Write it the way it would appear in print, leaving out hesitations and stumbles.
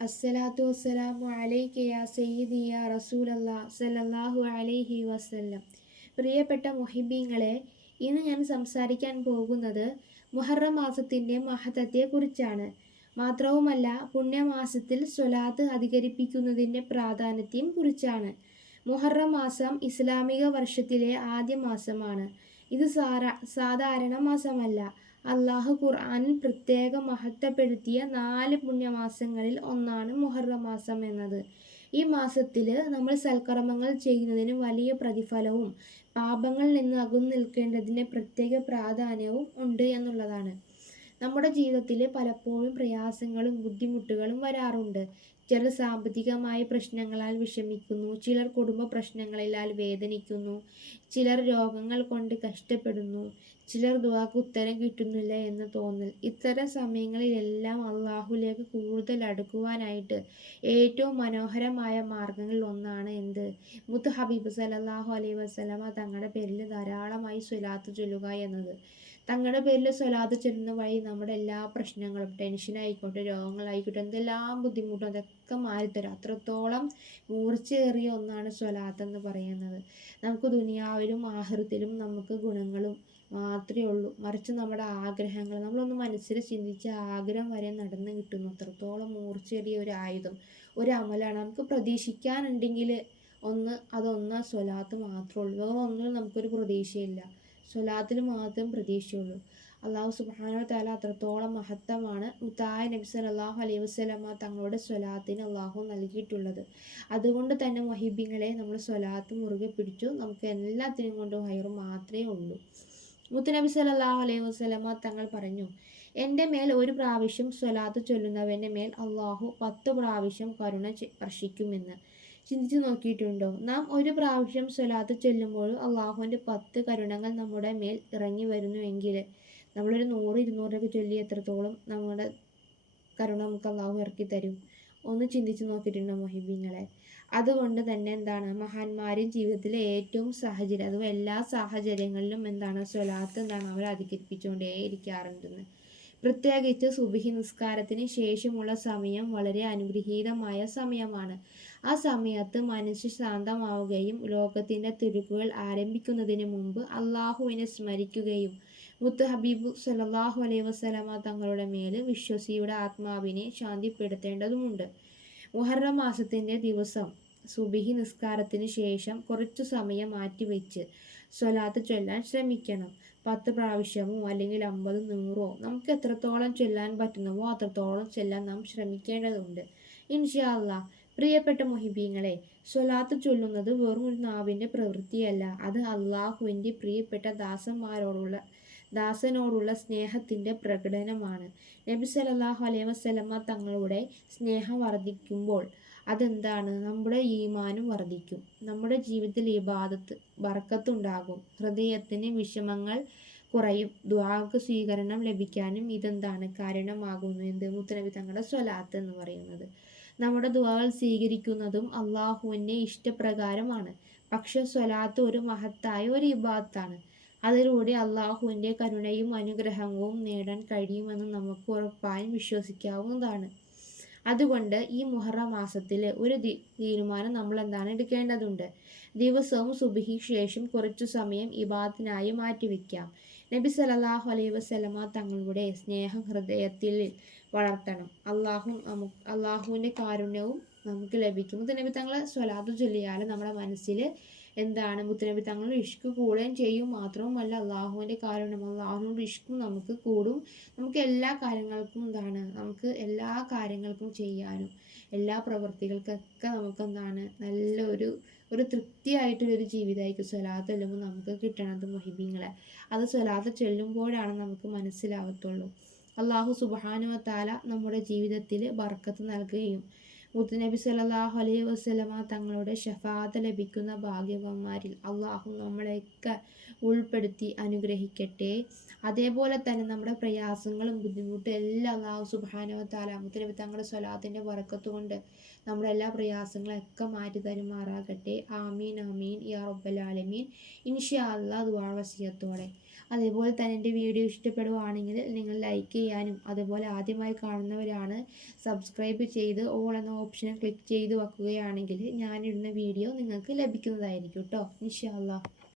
അസ്സലാത്തു വസ്സലാമു അലൈക യാ സയ്യിദി യാ റസൂലല്ലാ സല്ലല്ലാഹു അലൈഹി വസല്ലം. പ്രിയപ്പെട്ട മുഹിബീങ്ങളെ, ഇന്ന് ഞാൻ സംസാരിക്കാൻ പോകുന്നത് മുഹറം മാസത്തിൻ്റെ മഹത്വത്തെക്കുറിച്ചാണ്. മാത്രവുമല്ല, പുണ്യമാസത്തിൽ സ്വലാത്ത് അധികരിപ്പിക്കുന്നതിൻ്റെ പ്രാധാന്യത്തെയും കുറിച്ചാണ്. മുഹറം മാസം ഇസ്ലാമിക വർഷത്തിലെ ആദ്യ മാസമാണ്. ഇത് സാധാരണ മാസമല്ല. അള്ളാഹു ഖുർആനിൽ പ്രത്യേകം മഹത്വപ്പെടുത്തിയ 4 പുണ്യമാസങ്ങളിൽ ഒന്നാണ് മുഹറം മാസം എന്നത്. ഈ മാസത്തിൽ നമ്മൾ സൽക്കർമ്മങ്ങൾ ചെയ്യുന്നതിന് വലിയ പ്രതിഫലവും പാപങ്ങളിൽ നിന്ന് അകന്നു നിൽക്കേണ്ടതിന് പ്രത്യേക പ്രാധാന്യവും ഉണ്ട് എന്നുള്ളതാണ്. നമ്മുടെ ജീവിതത്തിൽ പലപ്പോഴും പ്രയാസങ്ങളും ബുദ്ധിമുട്ടുകളും വരാറുണ്ട്. ചിലർ സാമ്പത്തികമായ പ്രശ്നങ്ങളാൽ വിഷമിക്കുന്നു, ചിലർ കുടുംബ പ്രശ്നങ്ങളാൽ വേദനിക്കുന്നു, ചിലർ രോഗങ്ങൾ കൊണ്ട് കഷ്ടപ്പെടുന്നു, ചിലർ ദുആക്ക് ഉത്തരം കിട്ടുന്നില്ല എന്ന് തോന്നൽ. ഇത്തരം സമയങ്ങളിലെല്ലാം അള്ളാഹുലേക്ക് കൂടുതൽ അടുക്കുവാനായിട്ട് ഏറ്റവും മനോഹരമായ മാർഗങ്ങളിൽ ഒന്നാണ് എന്ത്? മുത്ത് ഹബീബ് സല്ലല്ലാഹു അലൈഹി വസല്ലമ തങ്ങളുടെ പേരിൽ ധാരാളമായി സ്വലാത്ത് ചൊല്ലുക എന്നത്. തങ്ങളുടെ പേരിൽ സ്വലാത്ത് ചൊല്ലുന്ന വഴി നമ്മുടെ എല്ലാ പ്രശ്നങ്ങളും, ടെൻഷനായിക്കോട്ടെ, രോഗങ്ങളായിക്കോട്ടെ, എന്തെല്ലാം ബുദ്ധിമുട്ടും അതൊക്കെ മാറിത്തരും. അത്രത്തോളം മൂർച്ചയേറിയ ഒന്നാണ് സ്വലാത്ത് എന്ന് പറയുന്നത്. നമുക്ക് ദുനിയാവിലും ആഖിറത്തിലും നമുക്ക് ഗുണങ്ങളും മാത്രമേ ഉള്ളൂ. മറിച്ച് നമ്മുടെ ആഗ്രഹങ്ങൾ നമ്മളൊന്ന് മനസ്സിൽ ചിന്തിച്ച ആഗ്രഹം വരെ നടന്നു കിട്ടുന്നു. അത്രത്തോളം മൂർച്ചയേറിയ ഒരു ആയുധം, ഒരു അമലാണ്. നമുക്ക് പ്രതീക്ഷിക്കാനുണ്ടെങ്കിൽ അതൊന്ന് സ്വലാത്ത് മാത്രമേ ഉള്ളൂ. വേറെ ഒന്നിനും നമുക്കൊരു പ്രതീക്ഷയില്ല. സ്വലാത്തിൽ മാത്രം പ്രതീക്ഷയുള്ളൂ. അള്ളാഹു സുബ്ഹാനഹു വ തആല അത്രത്തോളം മഹത്തമാണ് മുത്തായ നബി സല്ലല്ലാഹു അലൈഹി വസല്ലമ തങ്ങളുടെ സ്വലാത്തിന് അള്ളാഹു നൽകിയിട്ടുള്ളത്. അതുകൊണ്ട് തന്നെ മുഹിബീങ്ങളെ, നമ്മൾ സ്വലാത്ത് മുറുകെ പിടിച്ചു. നമുക്ക് എല്ലാത്തിനും കൊണ്ടും ഹൈർ മാത്രമേ ഉള്ളൂ. മുത്തുനബി സല്ലല്ലാഹു അലൈഹി വസല്ലമ തങ്ങൾ പറഞ്ഞു, എൻ്റെ മേൽ ഒരു പ്രാവശ്യം സ്വലാത്ത് ചൊല്ലുന്നവൻ്റെ മേൽ അള്ളാഹു 10 പ്രാവശ്യം കരുണ വർഷിക്കുമെന്ന്. ചിന്തിച്ചു നോക്കിയിട്ടുണ്ടോ? നാം ഒരു പ്രാവശ്യം സ്വലാത്ത് ചൊല്ലുമ്പോഴും അള്ളാഹുവിൻ്റെ 10 കരുണകൾ നമ്മുടെ മേൽ ഇറങ്ങി വരുന്നുവെങ്കിൽ നമ്മളൊരു 100-200 ചൊല്ലി എത്രത്തോളം നമ്മുടെ കരുണ നമുക്ക് അള്ളാഹു ഇറക്കി തരും? ഒന്ന് ചിന്തിച്ച് നോക്കിയിട്ടുണ്ടോ മുഹിബീങ്ങളെ? അതുകൊണ്ട് തന്നെ മഹാന്മാരും ജീവിതത്തിലെ ഏറ്റവും സാഹചര്യം, അഥവാ എല്ലാ സാഹചര്യങ്ങളിലും സ്വലാത്ത് അവർ അധികരിപ്പിച്ചുകൊണ്ടേ ഇരിക്കാറുണ്ടെന്ന്. പ്രത്യേകിച്ച് സുബ്ഹി നിസ്കാരത്തിന് ശേഷമുള്ള സമയം വളരെ അനുഗ്രഹീതമായ സമയമാണ്. ആ സമയത്ത് മനസ്സ് ശാന്തമാവുകയും ലോകത്തിൻ്റെ തിരുക്കുകൾ ആരംഭിക്കുന്നതിന് മുമ്പ് അള്ളാഹുവിനെ സ്മരിക്കുകയും മുത്ത് ഹബീബ് സല്ലല്ലാഹു അലൈഹി വസല്ലമ തങ്ങളുടെ മേൽ വിശ്വസിയുടെ ആത്മാവിനെ ശാന്തിപ്പെടുത്തേണ്ടതുമുണ്ട്. മുഹറം മാസത്തിൻ്റെ ദിവസം സുബ്ഹി നിസ്കാരത്തിന് ശേഷം കുറച്ചു സമയം മാറ്റിവെച്ച് സ്വലാത്ത് ചൊല്ലാൻ ശ്രമിക്കണം. 10 പ്രാവശ്യമോ അല്ലെങ്കിൽ 50, 100 നമുക്ക് എത്രത്തോളം ചൊല്ലാൻ പറ്റുന്നുവോ അത്രത്തോളം ചൊല്ലാൻ നാം ശ്രമിക്കേണ്ടതുണ്ട് ഇൻഷാ അല്ലാഹ്. പ്രിയപ്പെട്ട മുഹിബീങ്ങളെ, സ്വലാത്ത് ചൊല്ലുന്നത് വെറും ഒരു നാവിൻ്റെ പ്രവൃത്തിയല്ല. അത് അള്ളാഹുവിൻ്റെ പ്രിയപ്പെട്ട ദാസനോടുള്ള സ്നേഹത്തിൻ്റെ പ്രകടനമാണ്. നബി സല്ലല്ലാഹു അലൈഹി വസല്ലമ തങ്ങളുടെ സ്നേഹം വർദ്ധിക്കുമ്പോൾ നമ്മുടെ ഈമാനും വർദ്ധിക്കും. നമ്മുടെ ജീവിതത്തിൽ ഇബാദത്ത് ബർക്കത്തുണ്ടാകും. ഹൃദയത്തിന് വിഷമങ്ങൾ കുറയും. ദുആക്ക് സ്വീകരണം ലഭിക്കാനും കാരണമാകുന്നു മുത്തനബി തങ്ങളുടെ സ്വലാത്ത് എന്ന് പറയുന്നത്. നമ്മുടെ ദുആകൾ സ്വീകരിക്കുന്നതും അള്ളാഹുവിൻ്റെ ഇഷ്ടപ്രകാരമാണ്. പക്ഷെ സ്വലാത്ത് ഒരു മഹത്തായ ഒരു ഇബാദത്താണ്. അതിലൂടെ അള്ളാഹുവിൻ്റെ കരുണയും അനുഗ്രഹവും നേടാൻ കഴിയുമെന്ന് നമുക്ക് ഉറപ്പായും വിശ്വസിക്കാവുന്നതാണ്. അതുകൊണ്ട് ഈ മുഹറം മാസത്തിൽ ഒരു തീരുമാനം നമ്മൾ എടുക്കേണ്ടതുണ്ട്. ദിവസവും സുബ്ഹിക്ക് ശേഷം കുറച്ചു സമയം ഇബാദത്തിനായി മാറ്റിവെക്കാം. നബി സല്ലല്ലാഹു അലൈഹി വസല്ലമ തങ്ങളുടെ സ്നേഹം ഹൃദയത്തിൽ വളർത്തണം. അള്ളാഹുവിൻ്റെ കാരുണ്യവും നമുക്ക് ലഭിക്കും. മുത്തനബി തങ്ങൾ സ്വലാത്ത് ചൊല്ലിയാൽ നമ്മുടെ മനസ്സിൽ മുത്തനബി തങ്ങളുടെ ഇഷ്ക് കൂടുകയും ചെയ്യും. മാത്രവുമല്ല, അള്ളാഹുവിൻ്റെ കാരുണ്യം, അള്ളാഹുവിനോട് ഇഷ്കും നമുക്ക് കൂടും. നമുക്ക് എല്ലാ കാര്യങ്ങൾക്കും ചെയ്യാനും എല്ലാ പ്രവൃത്തികൾക്കൊക്കെ നമുക്ക് നല്ല ഒരു തൃപ്തിയായിട്ടുള്ളൊരു ജീവിതമായിരിക്കും സ്വലാത്ത് ചൊല്ലുമ്പോൾ നമുക്ക് കിട്ടണത് മുഹിബീങ്ങളെ. അത് സ്വലാത്ത് ചൊല്ലുമ്പോഴാണ് നമുക്ക് മനസ്സിലാവത്തുള്ളൂ. അള്ളാഹു സുബ്ഹാനഹു വ തആല നമ്മുടെ ജീവിതത്തിൽ ബർക്കത്ത് നൽകുകയും മുത്തുനബി സല്ലല്ലാഹു അലൈഹി വസല്ലമ തങ്ങളുടെ ശഫാഅത്ത് ലഭിക്കുന്ന ഭാഗ്യവാന്മാരിൽ അള്ളാഹു നമ്മളെയൊക്കെ ഉൾപ്പെടുത്തി അനുഗ്രഹിക്കട്ടെ. അതേപോലെ തന്നെ നമ്മുടെ പ്രയാസങ്ങളും ബുദ്ധിമുട്ടും എല്ലാം അള്ളാഹു സുബ്ഹാനഹു വ തആല മുത്തുനബി തങ്ങളുടെ സ്വലാത്തിൻ്റെ ബർക്കത്ത് കൊണ്ട് നമ്മുടെ എല്ലാ പ്രയാസങ്ങളൊക്കെ മാറ്റി തരുമാറാകട്ടെ. ആമീൻ ആമീൻ യാ റബ്ബൽ ആലമീൻ. ഇൻഷാ അല്ലാഹ് ദുആ വസിയത്തോടെ അതേപോലെ തന്നെ എൻ്റെ വീഡിയോ ഇഷ്ടപ്പെടുവാണെങ്കിൽ നിങ്ങൾ ലൈക്ക് ചെയ്യാനും, അതുപോലെ ആദ്യമായി കാണുന്നവരാണ് സബ്സ്ക്രൈബ് ചെയ്ത് ഓൾ എന്ന ഓപ്ഷൻ ക്ലിക്ക് ചെയ്ത് വെക്കുകയാണെങ്കിൽ ഞാനിടുന്ന വീഡിയോ നിങ്ങൾക്ക് ലഭിക്കുന്നതായിരിക്കും കേട്ടോ, ഇൻഷാ അല്ലാ.